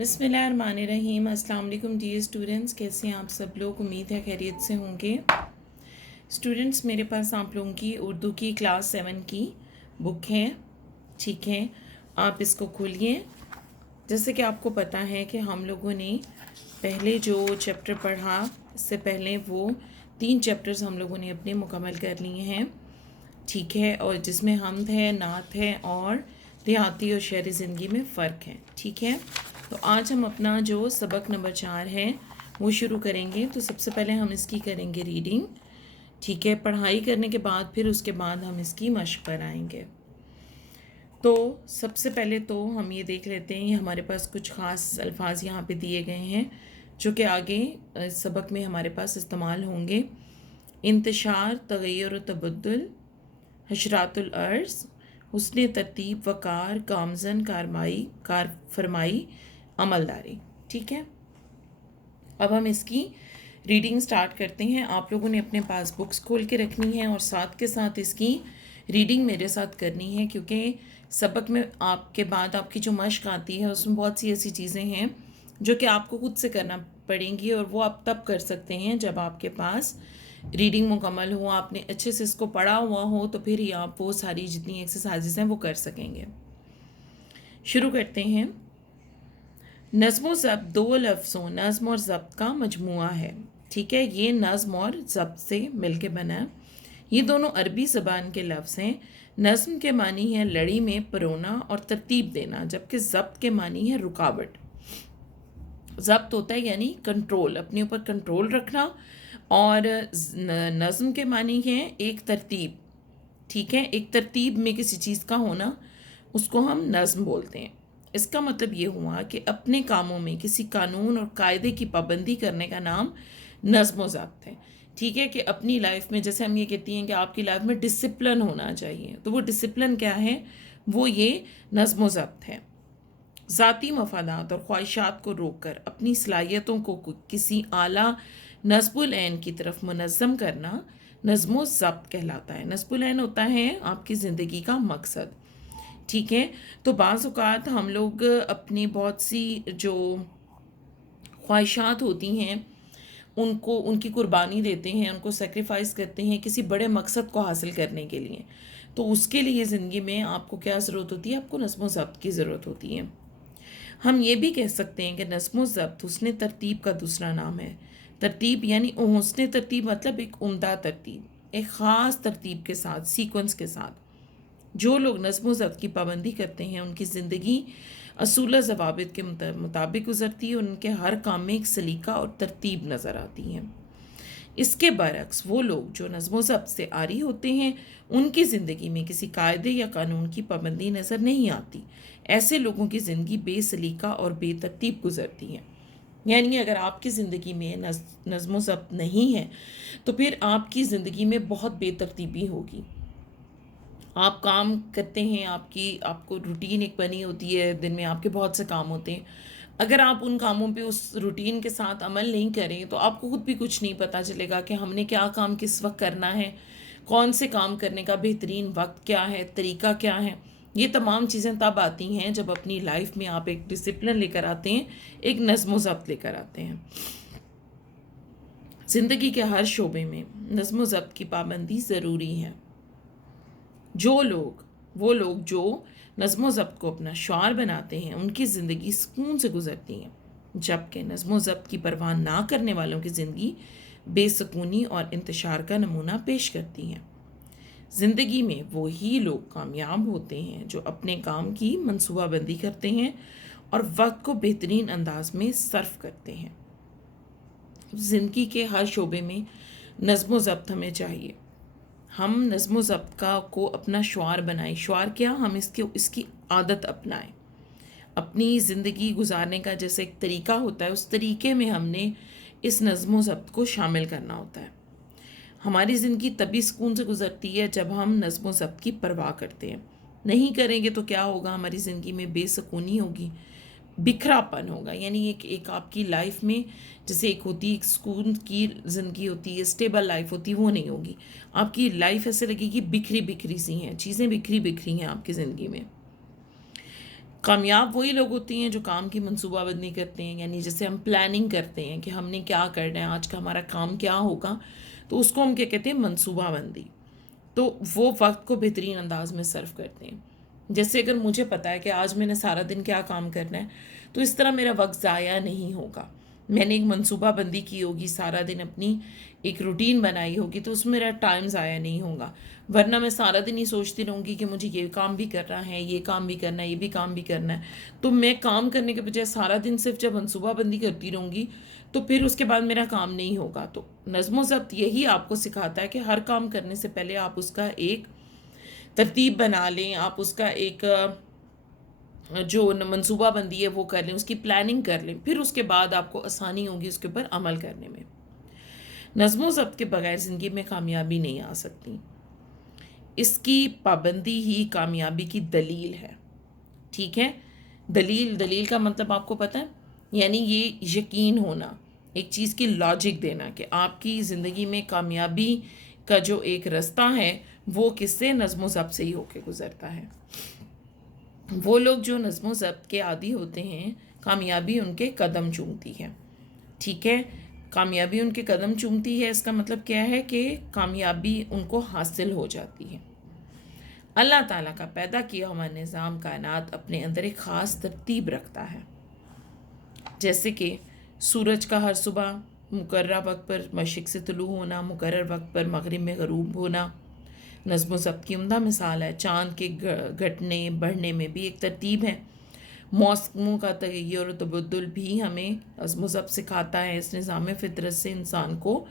بسم اللہ الرحمن الرحیم۔ السلام علیکم ڈیئر اسٹوڈنٹس، کیسے ہیں آپ سب لوگ؟ امید ہے خیریت سے ہوں گے۔ اسٹوڈنٹس، میرے پاس آپ لوگوں کی اردو کی کلاس 7 کی بک ہے، ٹھیک ہے؟ آپ اس کو کھولیے۔ جیسے کہ آپ کو پتہ ہے کہ ہم لوگوں نے پہلے جو چیپٹر پڑھا، اس سے پہلے وہ 3 چیپٹرز ہم لوگوں نے اپنے مکمل کر لیے ہیں، ٹھیک ہے؟ اور جس میں حمد ہے، نعت ہے اور دیہاتی اور شہری زندگی میں فرق ہے، ٹھیک ہے؟ تو آج ہم اپنا جو سبق نمبر 4 ہے وہ شروع کریں گے۔ تو سب سے پہلے ہم اس کی کریں گے ریڈنگ، ٹھیک ہے؟ پڑھائی کرنے کے بعد پھر اس کے بعد ہم اس کی مشق پر آئیں گے۔ تو سب سے پہلے تو ہم یہ دیکھ لیتے ہیں، ہمارے پاس کچھ خاص الفاظ یہاں پہ دیے گئے ہیں جو کہ آگے سبق میں ہمارے پاس استعمال ہوں گے۔ انتشار، تغیر و تبدل، حشرات الارض، حسن ترتیب، وقار، گامزن، کار فرمائی، عملداری، ٹھیک ہے؟ اب ہم اس کی ریڈنگ سٹارٹ کرتے ہیں۔ آپ لوگوں نے اپنے پاس بکس کھول کے رکھنی ہے اور ساتھ کے ساتھ اس کی ریڈنگ میرے ساتھ کرنی ہے، کیونکہ سبق میں آپ کے بعد آپ کی جو مشق آتی ہے اس میں بہت سی ایسی چیزیں ہیں جو کہ آپ کو خود سے کرنا پڑیں گی، اور وہ آپ تب کر سکتے ہیں جب آپ کے پاس ریڈنگ مکمل ہو، آپ نے اچھے سے اس کو پڑھا ہوا ہو، تو پھر ہی آپ وہ ساری جتنی ایکسرسائزز ہیں وہ کر سکیں گے۔ شروع کرتے ہیں۔ نظم و ضبط دو لفظوں نظم اور ضبط کا مجموعہ ہے، ٹھیک ہے؟ یہ نظم اور ضبط سے مل کے بنا ہے۔ یہ دونوں عربی زبان کے لفظ ہیں۔ نظم کے معنی ہے لڑی میں پرونا اور ترتیب دینا، جبکہ ضبط کے معنی ہے رکاوٹ۔ ضبط ہوتا ہے یعنی کنٹرول، اپنے اوپر کنٹرول رکھنا، اور نظم کے معنی ہے ایک ترتیب، ٹھیک ہے؟ ایک ترتیب میں کسی چیز کا ہونا، اس کو ہم نظم بولتے ہیں۔ اس کا مطلب یہ ہوا کہ اپنے کاموں میں کسی قانون اور قاعدے کی پابندی کرنے کا نام نظم و ضبط ہے، ٹھیک ہے؟ کہ اپنی لائف میں جیسے ہم یہ کہتی ہیں کہ آپ کی لائف میں ڈسپلن ہونا چاہیے، تو وہ ڈسپلن کیا ہے؟ وہ یہ نظم و ضبط ہے۔ ذاتی مفادات اور خواہشات کو روک کر اپنی صلاحیتوں کو کسی اعلیٰ نصب العین کی طرف منظم کرنا نظم و ضبط کہلاتا ہے۔ نصب العین ہوتا ہے آپ کی زندگی کا مقصد، ٹھیک ہے؟ تو بعض اوقات ہم لوگ اپنی بہت سی جو خواہشات ہوتی ہیں ان کی قربانی دیتے ہیں، ان کو سیکریفائس کرتے ہیں کسی بڑے مقصد کو حاصل کرنے کے لیے۔ تو اس کے لیے زندگی میں آپ کو کیا ضرورت ہوتی ہے؟ آپ کو نظم و ضبط کی ضرورت ہوتی ہے۔ ہم یہ بھی کہہ سکتے ہیں کہ نظم و ضبط حسن ترتیب کا دوسرا نام ہے۔ ترتیب یعنی حسن ترتیب مطلب ایک عمدہ ترتیب، ایک خاص ترتیب کے ساتھ، سیکوینس کے ساتھ۔ جو لوگ نظم و ضبط کی پابندی کرتے ہیں ان کی زندگی اصول و ضوابط کے مطابق گزرتی ہے، اور ان کے ہر کام میں ایک سلیقہ اور ترتیب نظر آتی ہے۔ اس کے برعکس وہ لوگ جو نظم و ضبط سے عاری ہوتے ہیں ان کی زندگی میں کسی قاعدے یا قانون کی پابندی نظر نہیں آتی۔ ایسے لوگوں کی زندگی بے سلیقہ اور بے ترتیب گزرتی ہے۔ یعنی اگر آپ کی زندگی میں نظم و ضبط نہیں ہے تو پھر آپ کی زندگی میں بہت بے ترتیبی ہوگی۔ آپ کام کرتے ہیں، آپ کو روٹین ایک بنی ہوتی ہے، دن میں آپ کے بہت سے کام ہوتے ہیں۔ اگر آپ ان کاموں پہ اس روٹین کے ساتھ عمل نہیں کریں تو آپ کو خود بھی کچھ نہیں پتہ چلے گا کہ ہم نے کیا کام کس وقت کرنا ہے، کون سے کام کرنے کا بہترین وقت کیا ہے، طریقہ کیا ہے۔ یہ تمام چیزیں تب آتی ہیں جب اپنی لائف میں آپ ایک ڈسپلن لے کر آتے ہیں، ایک نظم و ضبط لے کر آتے ہیں۔ زندگی کے ہر شعبے میں نظم و ضبط کی پابندی ضروری ہے۔ وہ لوگ جو نظم و ضبط کو اپنا شعار بناتے ہیں ان کی زندگی سکون سے گزرتی ہے، جبکہ نظم و ضبط کی پرواہ نہ کرنے والوں کی زندگی بے سکونی اور انتشار کا نمونہ پیش کرتی ہے۔ زندگی میں وہی لوگ کامیاب ہوتے ہیں جو اپنے کام کی منصوبہ بندی کرتے ہیں اور وقت کو بہترین انداز میں صرف کرتے ہیں۔ زندگی کے ہر شعبے میں نظم و ضبط ہمیں چاہیے۔ ہم نظم و ضبط کو اپنا شعار بنائیں۔ شعار کیا؟ ہم اس کی عادت اپنائیں۔ اپنی زندگی گزارنے کا جیسے ایک طریقہ ہوتا ہے، اس طریقے میں ہم نے اس نظم و ضبط کو شامل کرنا ہوتا ہے۔ ہماری زندگی تبھی سکون سے گزرتی ہے جب ہم نظم و ضبط کی پرواہ کرتے ہیں۔ نہیں کریں گے تو کیا ہوگا؟ ہماری زندگی میں بے سکونی ہوگی، بکھرا پن ہوگا۔ یعنی ایک آپ کی لائف میں جیسے ایک ہوتی ایک سکون کی زندگی ہوتی ہے، اسٹیبل لائف ہوتی ہے، وہ نہیں ہوگی۔ آپ کی لائف ایسے لگے گی بکھری بکھری سی ہیں، چیزیں بکھری بکھری ہیں آپ کی زندگی میں۔ کامیاب وہی لوگ ہوتے ہیں جو کام کی منصوبہ بندی کرتے ہیں، یعنی جیسے ہم پلاننگ کرتے ہیں کہ ہم نے کیا کرنا ہے، آج کا ہمارا کام کیا ہوگا، تو اس کو ہم کیا کہتے ہیں، منصوبہ بندی. تو وہ وقت کو بہترین انداز میں صرف کرتے ہیں. جیسے اگر مجھے پتہ ہے کہ آج میں نے سارا دن کیا کام کرنا ہے، تو اس طرح میرا وقت ضائع نہیں ہوگا. میں نے ایک منصوبہ بندی کی ہوگی، سارا دن اپنی ایک روٹین بنائی ہوگی، تو اس میں میرا ٹائم ضائع نہیں ہوگا. ورنہ میں سارا دن ہی سوچتی رہوں گی کہ مجھے یہ کام بھی کرنا ہے، یہ کام بھی کرنا ہے، یہ بھی کام بھی کرنا ہے. تو میں کام کرنے کے بجائے سارا دن صرف جب منصوبہ بندی کرتی رہوں گی تو پھر اس کے بعد میرا کام نہیں ہوگا. تو نظم و ضبط یہی آپ کو سکھاتا ہے کہ ہر کام کرنے سے پہلے آپ اس کا ایک ترتیب بنا لیں، آپ اس کا ایک جو منصوبہ بندی ہے وہ کر لیں، اس کی پلاننگ کر لیں، پھر اس کے بعد آپ کو آسانی ہوگی اس کے اوپر عمل کرنے میں. نظم و ضبط کے بغیر زندگی میں کامیابی نہیں آ سکتی. اس کی پابندی ہی کامیابی کی دلیل ہے. ٹھیک ہے، دلیل کا مطلب آپ کو پتہ ہے، یعنی یہ یقین ہونا، ایک چیز کی لاجک دینا کہ آپ کی زندگی میں کامیابی کا جو ایک رستہ ہے وہ کس سے، نظم و ضبط سے ہی ہو کے گزرتا ہے. وہ لوگ جو نظم و ضبط کے عادی ہوتے ہیں، کامیابی ان کے قدم چومتی ہے. ٹھیک ہے، کامیابی ان کے قدم چومتی ہے، اس کا مطلب کیا ہے کہ کامیابی ان کو حاصل ہو جاتی ہے. اللہ تعالیٰ کا پیدا کیا ہوا نظام کائنات اپنے اندر ایک خاص ترتیب رکھتا ہے. جیسے کہ سورج کا ہر صبح مقررہ وقت پر مشرق سے طلوع ہونا، مقرر وقت پر مغرب میں غروب ہونا نظم و ضبط کی عمدہ مثال ہے. چاند کے گھٹنے بڑھنے میں بھی ایک ترتیب ہے. موسموں کا تغیر و تبدل بھی ہمیں نظم و ضبط سکھاتا ہے. اس نظام فطرت سے انسان کو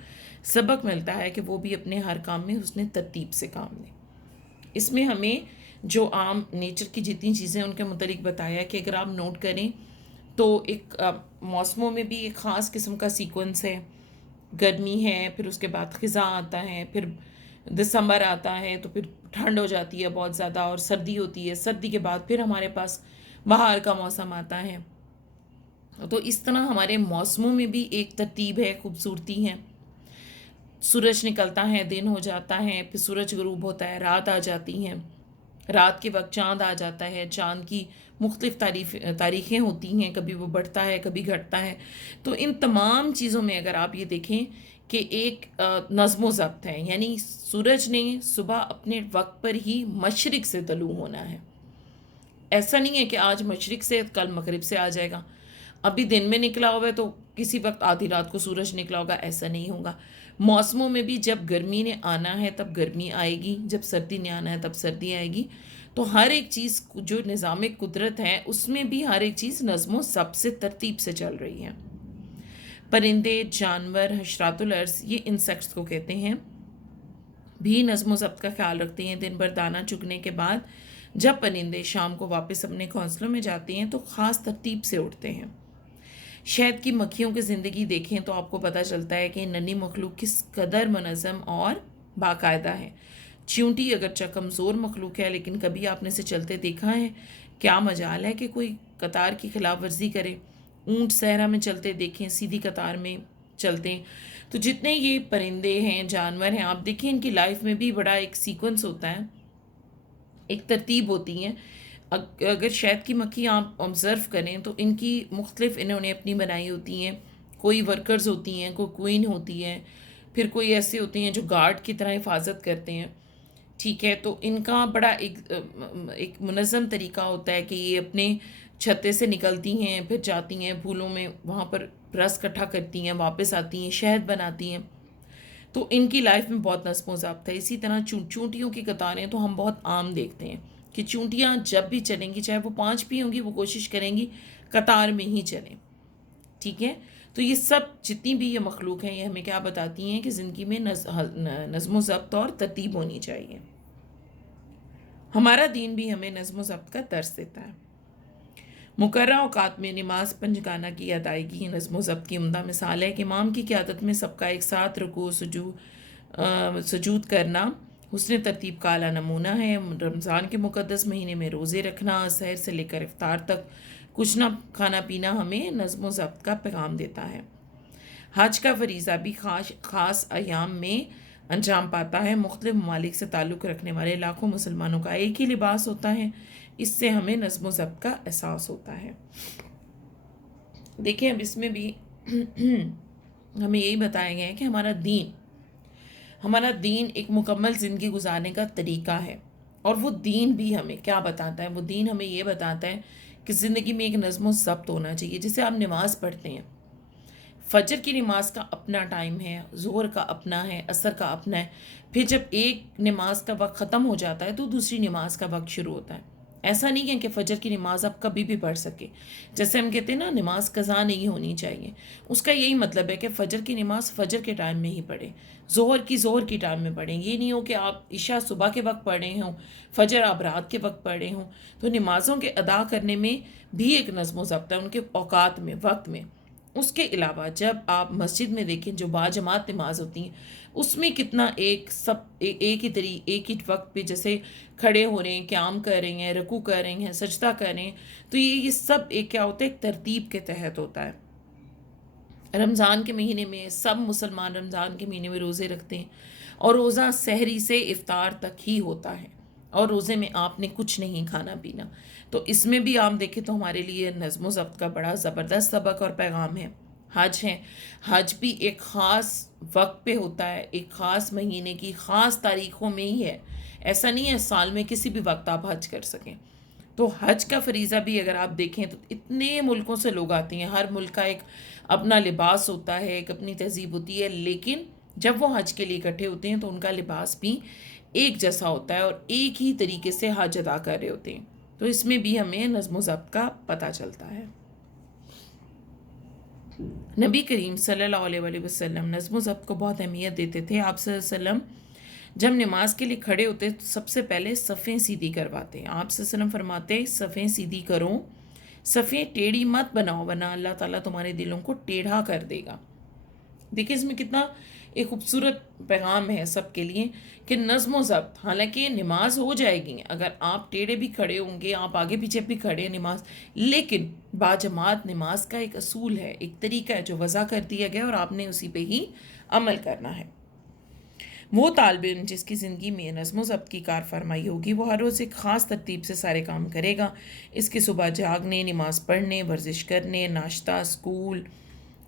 سبق ملتا ہے کہ وہ بھی اپنے ہر کام میں اس نے ترتیب سے کام لے. اس میں ہمیں جو عام نیچر کی جتنی چیزیں ان کے متعلق بتایا کہ اگر آپ نوٹ کریں تو ایک موسموں میں بھی ایک خاص قسم کا سیکوینس ہے. گرمی ہے، پھر اس کے بعد خزاں آتا ہے، پھر دسمبر آتا ہے تو پھر ٹھنڈ ہو جاتی ہے بہت زیادہ، اور سردی ہوتی ہے، سردی کے بعد پھر ہمارے پاس بہار کا موسم آتا ہے. تو اس طرح ہمارے موسموں میں بھی ایک ترتیب ہے، خوبصورتی ہے. سورج نکلتا ہے، دن ہو جاتا ہے، پھر سورج غروب ہوتا ہے، رات آ جاتی ہیں، رات کے وقت چاند آ جاتا ہے. چاند کی مختلف تاریخیں ہوتی ہیں، کبھی وہ بڑھتا ہے، کبھی گھٹتا ہے. تو ان تمام چیزوں میں اگر آپ یہ دیکھیں کہ ایک نظم و ضبط ہے، یعنی سورج نے صبح اپنے وقت پر ہی مشرق سے طلوع ہونا ہے. ایسا نہیں ہے کہ آج مشرق سے کل مغرب سے آ جائے گا. ابھی دن میں نکلا ہوا ہے تو کسی وقت آدھی رات کو سورج نکلا ہوگا، ایسا نہیں ہوگا. موسموں میں بھی جب گرمی نے آنا ہے تب گرمی آئے گی، جب سردی نے آنا ہے تب سردی آئے گی. تو ہر ایک چیز جو نظام قدرت ہے اس میں بھی ہر ایک چیز نظم و ضبط سے ترتیب سے چل رہی ہے. پرندے، جانور، حشرات الارض، یہ انسیکٹس کو کہتے ہیں، بھی نظم و ضبط کا خیال رکھتے ہیں. دن بھر دانہ چگنے کے بعد جب پرندے شام کو واپس اپنے گھونسلوں میں جاتے ہیں تو خاص ترتیب سے اٹھتے ہیں. شہد کی مکھیوں کی زندگی دیکھیں تو آپ کو پتہ چلتا ہے کہ ننھی مخلوق کس قدر منظم اور باقاعدہ ہے. چیونٹی اگرچہ کمزور مخلوق ہے لیکن کبھی آپ نے اسے چلتے دیکھا ہے؟ کیا مجال ہے کہ کوئی قطار کی خلاف ورزی کرے. اونٹ صحرا میں چلتے دیکھیں، سیدھی قطار میں چلتے ہیں. تو جتنے یہ پرندے ہیں، جانور ہیں، آپ دیکھیں ان کی لائف میں بھی بڑا ایک سیکوینس ہوتا ہے، ایک ترتیب ہوتی ہیں. اگر شہد کی مکھی آپ آبزرو کریں تو ان کی مختلف انہوں نے اپنی بنائی ہوتی ہیں. کوئی ورکرز ہوتی ہیں، کوئی کوئین ہوتی ہیں، پھر کوئی ایسے ہوتے ہیں جو گارڈ کی طرح حفاظت کرتے ہیں. ٹھیک ہے، تو ان کا بڑا ایک منظم طریقہ ہوتا ہے کہ یہ اپنے چھتے سے نکلتی ہیں، پھر جاتی ہیں پھولوں میں، وہاں پر رس اکٹھا کرتی ہیں، واپس آتی ہیں، شہد بناتی ہیں. تو ان کی لائف میں بہت نظم و ضبط ہے. اسی طرح چونٹیوں کی قطاریں تو ہم بہت عام دیکھتے ہیں کہ چونٹیاں جب بھی چلیں گی، چاہے وہ 5 بھی ہوں گی، وہ کوشش کریں گی قطار میں ہی چلیں. ٹھیک ہے، تو یہ سب جتنی بھی یہ مخلوق ہیں یہ ہمیں کیا بتاتی ہیں کہ زندگی میں نظم و ضبط اور ترتیب ہونی چاہیے. ہمارا دین بھی ہمیں نظم و ضبط کا درس دیتا ہے. مقررہ اوقات میں نماز پنجگانہ کی ادائیگی نظم و ضبط کی عمدہ مثال ہے کہ امام کی قیادت میں سب کا ایک ساتھ رکوع سجود کرنا حسن ترتیب کا اعلیٰ نمونہ ہے. رمضان کے مقدس مہینے میں روزے رکھنا، سحر سے لے کر افطار تک کچھ نہ کھانا پینا ہمیں نظم و ضبط کا پیغام دیتا ہے. حج کا فریضہ بھی خاص ایام میں انجام پاتا ہے. مختلف ممالک سے تعلق رکھنے والے لاکھوں مسلمانوں کا ایک ہی لباس ہوتا ہے، اس سے ہمیں نظم و ضبط کا احساس ہوتا ہے۔ دیکھیں اب اس میں بھی ہمیں یہی بتایا گیا ہے کہ ہمارا دین ایک مکمل زندگی گزارنے کا طریقہ ہے، اور وہ دین بھی ہمیں کیا بتاتا ہے؟ وہ دین ہمیں یہ بتاتا ہے کہ زندگی میں ایک نظم و ضبط ہونا چاہیے۔ جیسے آپ نماز پڑھتے ہیں، فجر کی نماز کا اپنا ٹائم ہے، ظہر کا اپنا ہے، عصر کا اپنا ہے، پھر جب ایک نماز کا وقت ختم ہو جاتا ہے تو دوسری نماز کا وقت شروع ہوتا ہے۔ ایسا نہیں ہے کہ فجر کی نماز آپ کبھی بھی پڑھ سکے، جیسے ہم کہتے ہیں نا نماز قضا نہیں ہونی چاہیے، اس کا یہی مطلب ہے کہ فجر کی نماز فجر کے ٹائم میں ہی پڑھیں، ظہر کی ٹائم میں پڑھیں۔ یہ نہیں ہو کہ آپ عشاء صبح کے وقت پڑھ رہے ہوں، فجر آپ رات کے وقت پڑھ رہے ہوں۔ تو نمازوں کے ادا کرنے میں بھی ایک نظم و ضبط ہے، ان کے اوقات میں، وقت میں۔ اس کے علاوہ جب آپ مسجد میں دیکھیں جو باجماعت نماز ہوتی ہیں، اس میں کتنا ایک ہی وقت پہ جیسے کھڑے ہو رہے ہیں، قیام کر رہے ہیں، رکوع کر رہے ہیں، سجدہ کر رہے ہیں، تو یہ سب ایک کیا ہوتا ہے؟ ایک ترتیب کے تحت ہوتا ہے۔ رمضان کے مہینے میں سب مسلمان رمضان کے مہینے میں روزے رکھتے ہیں، اور روزہ سحری سے افطار تک ہی ہوتا ہے، اور روزے میں آپ نے کچھ نہیں کھانا پینا۔ تو اس میں بھی آپ دیکھیں تو ہمارے لیے نظم و ضبط کا بڑا زبردست سبق اور پیغام ہے۔ حج ہے، حج بھی ایک خاص وقت پہ ہوتا ہے، ایک خاص مہینے کی خاص تاریخوں میں ہی ہے، ایسا نہیں ہے سال میں کسی بھی وقت آپ حج کر سکیں۔ تو حج کا فریضہ بھی اگر آپ دیکھیں تو اتنے ملکوں سے لوگ آتے ہیں، ہر ملک کا ایک اپنا لباس ہوتا ہے، ایک اپنی تہذیب ہوتی ہے، لیکن جب وہ حج کے لیے اکٹھے ہوتے ہیں تو ان کا لباس بھی ایک جیسا ہوتا ہے اور ایک ہی طریقے سے حج ادا کر رہے ہوتے ہیں۔ تو اس میں بھی ہمیں نظم و ضبط کا پتہ چلتا ہے۔ نبی کریم صلی اللہ علیہ وآلہ وسلم نظم و ضبط کو بہت اہمیت دیتے تھے۔ آپ صلی اللہ علیہ وسلم جب نماز کے لیے کھڑے ہوتے تو سب سے پہلے صفیں سیدھی کرواتے ہیں۔ آپ صلی اللہ علیہ وسلم فرماتے صفیں سیدھی کرو، صفیں ٹیڑھی مت بناؤ ورنہ اللہ تعالیٰ تمہارے دلوں کو ٹیڑھا کر دے گا۔ دیکھیں اس میں کتنا ایک خوبصورت پیغام ہے سب کے لیے کہ نظم و ضبط، حالانکہ نماز ہو جائے گی اگر آپ ٹیڑھے بھی کھڑے ہوں گے، آپ آگے پیچھے بھی کھڑے ہیں نماز، لیکن باجماعت نماز کا ایک اصول ہے، ایک طریقہ ہے جو وضع کر دیا گیا اور آپ نے اسی پہ ہی عمل کرنا ہے۔ وہ طالب علم جس کی زندگی میں نظم و ضبط کی کار فرمائی ہوگی وہ ہر روز ایک خاص ترتیب سے سارے کام کرے گا۔ اس کے صبح جاگنے، نماز پڑھنے، ورزش کرنے، ناشتہ، اسکول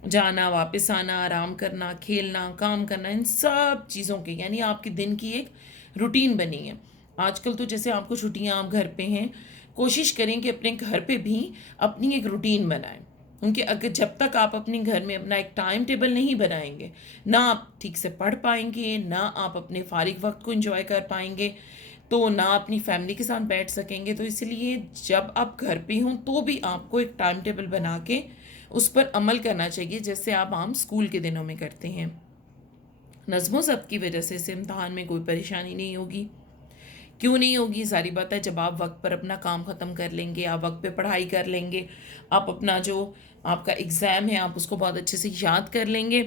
جانا، واپس آنا، آرام کرنا، کھیلنا، کام کرنا، ان سب چیزوں کے یعنی آپ کے دن کی ایک روٹین بنی ہے۔ آج کل تو جیسے آپ کو چھٹیاں، آپ گھر پہ ہیں، کوشش کریں کہ اپنے گھر پہ بھی اپنی ایک روٹین بنائیں، کیونکہ اگر جب تک آپ اپنے گھر میں اپنا ایک ٹائم ٹیبل نہیں بنائیں گے، نہ آپ ٹھیک سے پڑھ پائیں گے، نہ آپ اپنے فارغ وقت کو انجوائے کر پائیں گے، تو نہ اپنی فیملی کے ساتھ بیٹھ سکیں گے۔ تو اس لیے جب آپ گھر پہ ہوں تو بھی آپ کو ایک ٹائم ٹیبل بنا کے اس پر عمل کرنا چاہیے، جیسے آپ عام اسکول کے دنوں میں کرتے ہیں۔ نظم و ضبط کی وجہ سے اس امتحان میں کوئی پریشانی نہیں ہوگی۔ کیوں نہیں ہوگی؟ ساری بات ہے جب آپ وقت پر اپنا کام ختم کر لیں گے، آپ وقت پہ پڑھائی کر لیں گے، آپ اپنا جو آپ کا ایگزام ہے آپ اس کو بہت اچھے سے یاد کر لیں گے،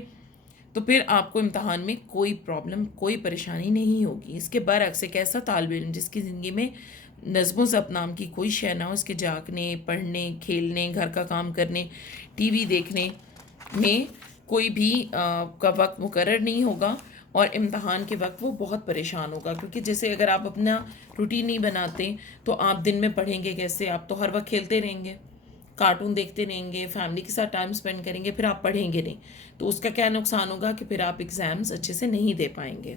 تو پھر آپ کو امتحان میں کوئی پرابلم، کوئی پریشانی نہیں ہوگی۔ اس کے برعکس ایک ایسا طالب علم جس کی زندگی میں نظم و ضبط نام کی کوئی شے نہ ہو، اس کے جاگنے، پڑھنے، کھیلنے، گھر کا کام کرنے، ٹی وی دیکھنے میں کوئی بھی کا وقت مقرر نہیں ہوگا، اور امتحان کے وقت وہ بہت پریشان ہوگا، کیونکہ جیسے اگر آپ اپنا روٹین نہیں بناتے تو آپ دن میں پڑھیں گے کیسے؟ آپ تو ہر وقت کھیلتے رہیں گے، کارٹون دیکھتے رہیں گے، فیملی کے ساتھ ٹائم سپینڈ کریں گے، پھر آپ پڑھیں گے نہیں، تو اس کا کیا نقصان ہوگا کہ پھر آپ ایگزامز اچھے سے نہیں دے پائیں گے۔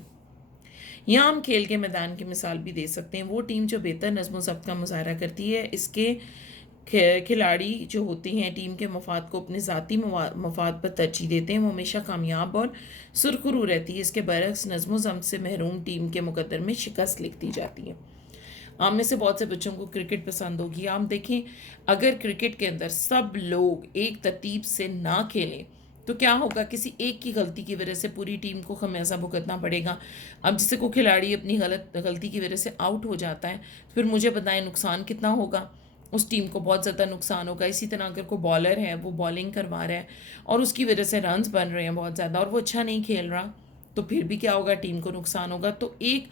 یہاں ہم کھیل کے میدان کی مثال بھی دے سکتے ہیں۔ وہ ٹیم جو بہتر نظم و ضبط کا مظاہرہ کرتی ہے، اس کے کھلاڑی جو ہوتے ہیں ٹیم کے مفاد کو اپنے ذاتی مفاد پر ترجیح دیتے ہیں، وہ ہمیشہ کامیاب اور سرخرو رہتی ہے۔ اس کے برعکس نظم و ضبط سے محروم ٹیم کے مقدر میں شکست لکھ دی جاتی ہے۔ آپ میں سے بہت سے بچوں کو کرکٹ پسند ہوگی۔ آپ دیکھیں اگر کرکٹ کے اندر سب لوگ ایک ترتیب سے نہ کھیلیں تو کیا ہوگا؟ کسی ایک کی غلطی کی وجہ سے پوری ٹیم کو خمیازہ بھگتنا پڑے گا۔ اب جسے کوئی کھلاڑی اپنی غلطی کی وجہ سے آؤٹ ہو جاتا ہے، پھر مجھے بتائیں نقصان کتنا ہوگا؟ اس ٹیم کو بہت زیادہ نقصان ہوگا۔ اسی طرح اگر کوئی بالر ہے، وہ بالنگ کروا رہا ہے اور اس کی وجہ سے رنز بن رہے ہیں بہت زیادہ اور وہ اچھا نہیں کھیل رہا، تو پھر بھی کیا ہوگا؟ ٹیم کو نقصان ہوگا۔ تو ایک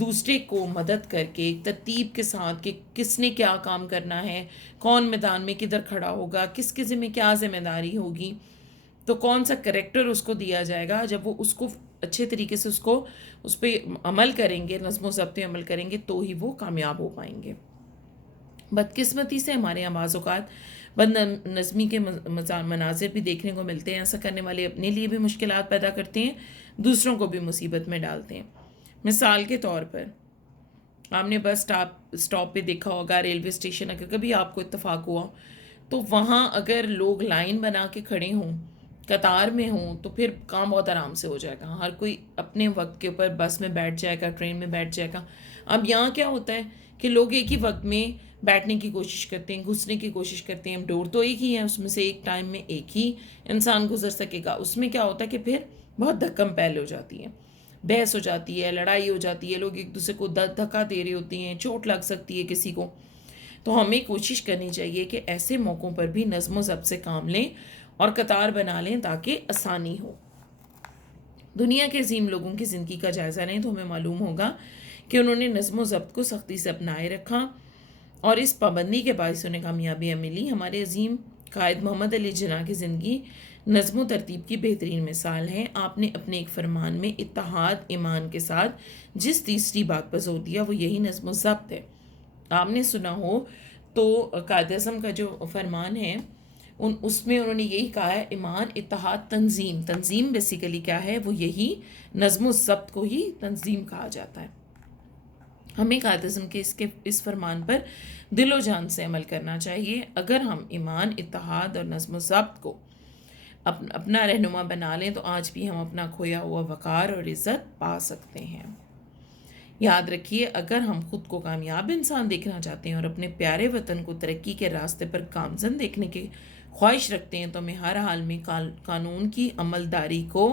دوسرے کو مدد کر کے ایک ترتیب کے ساتھ کہ کس نے کیا کام کرنا ہے، کون میدان میں کدھر کھڑا ہوگا، کس کے ذمہ کیا ذمہ داری ہوگی، تو کون سا کریکٹر اس کو دیا جائے گا، جب وہ اس کو اچھے طریقے سے اس پہ عمل کریں گے، نظم و ضبط پہ عمل کریں گے، تو ہی وہ کامیاب ہو پائیں گے۔ بدقسمتی سے ہمارے یہاں بعض اوقات بد نظمی کے مناظر بھی دیکھنے کو ملتے ہیں. ایسا کرنے والے اپنے لیے بھی مشکلات پیدا کرتے ہیں, دوسروں کو بھی مصیبت میں ڈالتے ہیں. مثال کے طور پر آپ نے بس اسٹاپ پہ دیکھا ہوگا, ریلوے اسٹیشن, اگر کبھی آپ کو اتفاق ہوا تو وہاں اگر لوگ لائن بنا کے کھڑے ہوں, قطار میں ہوں, تو پھر کام بہت آرام سے ہو جائے گا. ہر کوئی اپنے وقت کے اوپر بس میں بیٹھ جائے گا, ٹرین میں بیٹھ جائے گا. اب یہاں کیا ہوتا ہے کہ لوگ ایک ہی وقت میں بیٹھنے کی کوشش کرتے ہیں, گھسنے کی کوشش کرتے ہیں. ڈور تو ایک ہی ہے, اس میں سے ایک ٹائم میں ایک ہی انسان گزر سکے گا. اس میں کیا ہوتا ہے کہ پھر بہت دھکم پہل ہو جاتی ہے, بحث ہو جاتی ہے, لڑائی ہو جاتی ہے, لوگ ایک دوسرے کو دھکا دے رہے ہوتے ہیں, چوٹ لگ سکتی ہے کسی کو. تو ہمیں کوشش کرنی چاہیے کہ ایسے موقعوں پر بھی نظم و ضبط سے کام لیں اور قطار بنا لیں تاکہ آسانی ہو. دنیا کے عظیم لوگوں کی زندگی کا جائزہ لیں تو ہمیں معلوم ہوگا کہ انہوں نے نظم و ضبط کو سختی سے اپنائے رکھا اور اس پابندی کے باعث انہیں کامیابیاں ملی. ہمارے عظیم قائد محمد علی جناح کی زندگی نظم و ترتیب کی بہترین مثال ہے. آپ نے اپنے ایک فرمان میں اتحاد ایمان کے ساتھ جس تیسری بات پر زور دیا وہ یہی نظم و ضبط ہے. آپ نے سنا ہو تو قائد اعظم کا جو فرمان ہے اس میں انہوں نے یہی کہا ہے, ایمان, اتحاد, تنظیم. تنظیم بیسیکلی کیا ہے, وہ یہی نظم و ضبط کو ہی تنظیم کہا جاتا ہے. ہمیں قائد اعظم کے اس فرمان پر دل و جان سے عمل کرنا چاہیے. اگر ہم ایمان, اتحاد اور نظم و ضبط کو اپنا رہنما بنا لیں تو آج بھی ہم اپنا کھویا ہوا وقار اور عزت پا سکتے ہیں. یاد رکھیے, اگر ہم خود کو کامیاب انسان دیکھنا چاہتے ہیں اور اپنے پیارے وطن کو ترقی کے راستے پر گامزن دیکھنے کی خواہش رکھتے ہیں تو ہمیں ہر حال میں قانون کی عملداری کو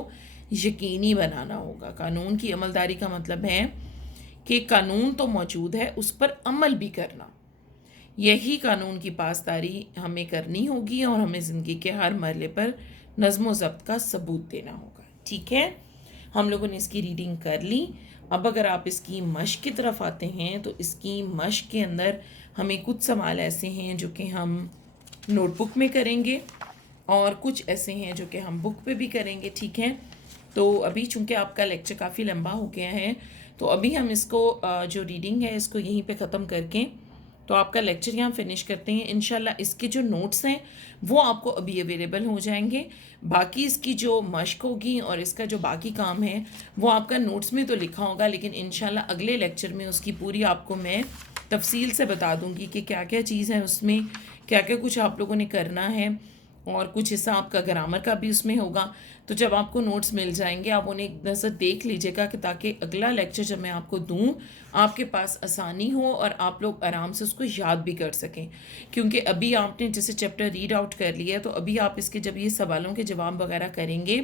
یقینی بنانا ہوگا. قانون کی عملداری کا مطلب ہے کہ قانون تو موجود ہے, اس پر عمل بھی کرنا. یہی قانون کی پاسداری ہمیں کرنی ہوگی اور ہمیں زندگی کے ہر مرحلے پر نظم و ضبط کا ثبوت دینا ہوگا. ٹھیک ہے, ہم لوگوں نے اس کی ریڈنگ کر لی. اب اگر آپ اس کی مشق کی طرف آتے ہیں تو اس کی مشق کے اندر ہمیں کچھ سوال ایسے ہیں جو کہ ہم نوٹ بک میں کریں گے اور کچھ ایسے ہیں جو کہ ہم بک پہ بھی کریں گے. ٹھیک ہے, تو ابھی چونکہ آپ کا لیکچر کافی لمبا ہو گیا ہے تو ابھی ہم اس کو جو ریڈنگ ہے اس کو یہیں پہ ختم کر کے تو آپ کا لیکچر یہاں فنش کرتے ہیں. انشاءاللہ اس کے جو نوٹس ہیں وہ آپ کو ابھی اویلیبل ہو جائیں گے. باقی اس کی جو مشق ہوگی اور اس کا جو باقی کام ہے وہ آپ کا نوٹس میں تو لکھا ہوگا, لیکن انشاءاللہ اگلے لیکچر میں اس کی پوری آپ کو میں تفصیل سے بتا دوں گی کہ کیا کیا چیز ہے اس میں, کیا کیا کچھ آپ لوگوں نے کرنا ہے, اور کچھ حصہ آپ کا گرامر کا بھی اس میں ہوگا. تو جب آپ کو نوٹس مل جائیں گے آپ انہیں ایک نظر دیکھ لیجیے گا کہ تاکہ اگلا لیکچر جب میں آپ کو دوں آپ کے پاس آسانی ہو اور آپ لوگ آرام سے اس کو یاد بھی کر سکیں. کیونکہ ابھی آپ نے جیسے چیپٹر ریڈ آؤٹ کر لیا ہے تو ابھی آپ اس کے جب یہ سوالوں کے جواب وغیرہ کریں گے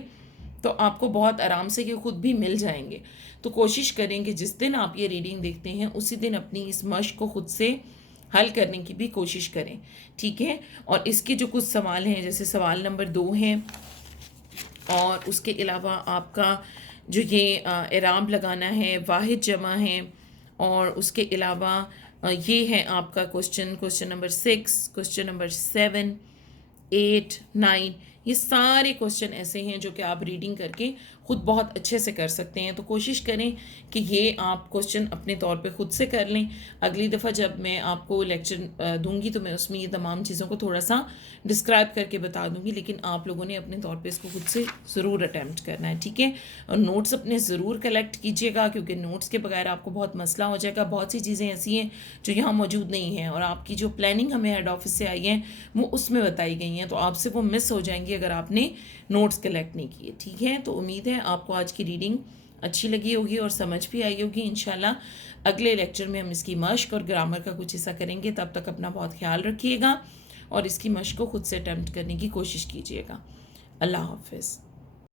تو آپ کو بہت آرام سے یہ خود بھی مل جائیں گے. تو کوشش کریں کہ جس دن آپ یہ ریڈنگ دیکھتے ہیں اسی دن اپنی اس مشق کو خود سے حل کرنے کی بھی کوشش کریں. ٹھیک ہے, اور اس کے جو کچھ سوال ہیں جیسے سوال نمبر 2 ہیں اور اس کے علاوہ آپ کا جو یہ اعراب لگانا ہے, واحد جمع ہیں, اور اس کے علاوہ یہ ہے آپ کا کوشچن نمبر 6, کوشچن نمبر 7, 8, 9, یہ سارے کوشچن ایسے ہیں جو کہ آپ ریڈنگ کر کے خود بہت اچھے سے کر سکتے ہیں. تو کوشش کریں کہ یہ آپ کوشچن اپنے طور پہ خود سے کر لیں. اگلی دفعہ جب میں آپ کو لیکچر دوں گی تو میں اس میں یہ تمام چیزوں کو تھوڑا سا ڈسکرائب کر کے بتا دوں گی, لیکن آپ لوگوں نے اپنے طور پہ اس کو خود سے ضرور اٹیمپٹ کرنا ہے. ٹھیک ہے, اور نوٹس اپنے ضرور کلیکٹ کیجیے گا کیونکہ نوٹس کے بغیر آپ کو بہت مسئلہ ہو جائے گا. بہت سی چیزیں ایسی ہیں جو یہاں موجود نہیں ہیں اور آپ کی جو پلاننگ ہمیں ہیڈ آفس سے آئی ہیں وہ اس میں بتائی گئی ہیں, تو آپ سے وہ مس ہو جائیں گی اگر آپ نے نوٹس کلیکٹ نہیں کیے. ٹھیک ہے, تو امید ہے آپ کو آج کی ریڈنگ اچھی لگی ہوگی اور سمجھ بھی آئی ہوگی. انشاءاللہ اگلے لیکچر میں ہم اس کی مشق اور گرامر کا کچھ حصہ کریں گے. تب تک اپنا بہت خیال رکھیے گا اور اس کی مشق کو خود سے اٹیمپٹ کرنے کی کوشش کیجیے گا. اللہ حافظ.